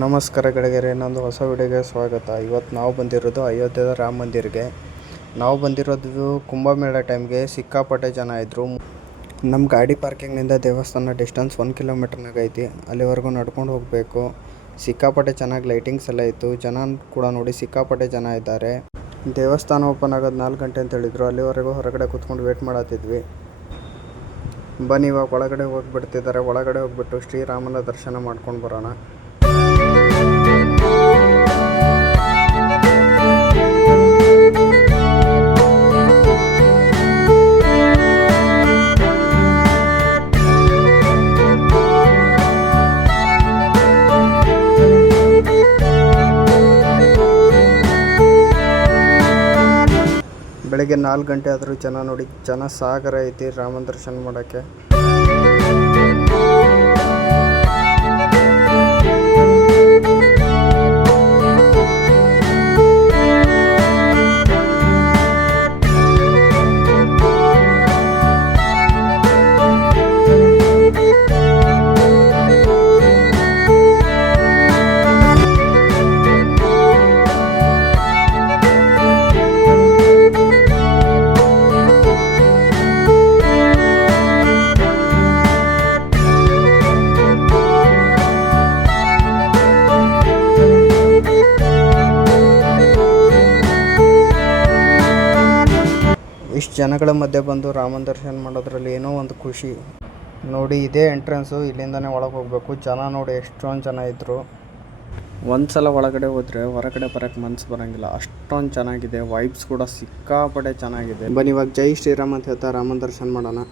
ನಮಸ್ಕಾರ ಗೆಳೆಯರೇ, ಇನ್ನೊಂದು ಹೊಸ ವಿಡಿಯೋಗೆ ಸ್ವಾಗತ. ಇವತ್ತು ನಾವು ಬಂದಿರೋದು ಅಯೋಧ್ಯೆಯ ರಾಮ ಮಂದಿರ್ಗೆ. ನಾವು ಬಂದಿರೋದು ಕುಂಭಮೇಳ ಟೈಮ್ಗೆ. ಸಿಕ್ಕಾಪಟ್ಟೆ ಜನ ಇದ್ದರು. ನಮ್ಮ ಗಾಡಿ ಪಾರ್ಕಿಂಗ್ನಿಂದ ದೇವಸ್ಥಾನ ಡಿಸ್ಟೆನ್ಸ್ 1 ಕಿಲೋಮೀಟರ್ನಾಗ ಐತಿ. ಅಲ್ಲಿವರೆಗೂ ನಡ್ಕೊಂಡು ಹೋಗಬೇಕು. ಸಿಕ್ಕಾಪಟ್ಟೆ ಚೆನ್ನಾಗಿ ಲೈಟಿಂಗ್ಸ್ ಎಲ್ಲ ಇತ್ತು. ಜನ ಕೂಡ ನೋಡಿ ಸಿಕ್ಕಾಪಟ್ಟೆ ಜನ ಇದ್ದಾರೆ. ದೇವಸ್ಥಾನ ಓಪನ್ ಆಗೋದು 4 ಗಂಟೆ ಅಂತ ಹೇಳಿದರು. ಅಲ್ಲಿವರೆಗೂ ಹೊರಗಡೆ ಕೂತ್ಕೊಂಡು ವೇಟ್ ಮಾಡತ್ತಿದ್ವಿ. ಬನ್ನಿ, ಇವಾಗ ಒಳಗಡೆ ಹೋಗಿಬಿಡ್ತಿದ್ದಾರೆ. ಒಳಗಡೆ ಹೋಗ್ಬಿಟ್ಟು ಶ್ರೀರಾಮನ ದರ್ಶನ ಮಾಡ್ಕೊಂಡು ಬರೋಣ. ಬೆಳಗ್ಗೆ 4 ಗಂಟೆ ಆದರೂ ಜನ ನೋಡಿ, ಜನ ಸಾಗರ ಐತಿ ರಾಮನ ದರ್ಶನ ಮಾಡೋಕ್ಕೆ. ಇಷ್ಟು ಜನಗಳ ಮಧ್ಯೆ ಬಂದು ರಾಮನ ದರ್ಶನ ಮಾಡೋದ್ರಲ್ಲಿ ಏನೋ ಒಂದು ಖುಷಿ. ನೋಡಿ, ಇದೇ ಎಂಟ್ರೆನ್ಸು. ಇಲ್ಲಿಂದನೇ ಒಳಗೆ ಹೋಗಬೇಕು. ಜನ ನೋಡಿ ಎಷ್ಟೊಂದು ಜನ ಇದ್ದರು. ಒಂದು ಸಲ ಒಳಗಡೆ ಹೋದರೆ ಹೊರಗಡೆ ಬರೋಕ್ಕೆ ಮನಸ್ಸು ಬರೋಂಗಿಲ್ಲ, ಅಷ್ಟೊಂದು ಚೆನ್ನಾಗಿದೆ. ವೈಬ್ಸ್ ಕೂಡ ಸಿಕ್ಕಾಪಟ್ಟೆ ಚೆನ್ನಾಗಿದೆ. ಬನ್ನಿ, ಇವಾಗ ಜೈ ಶ್ರೀರಾಮ್ ಅಂತ ಹೇಳ್ತಾ ರಾಮನ ದರ್ಶನ ಮಾಡೋಣ.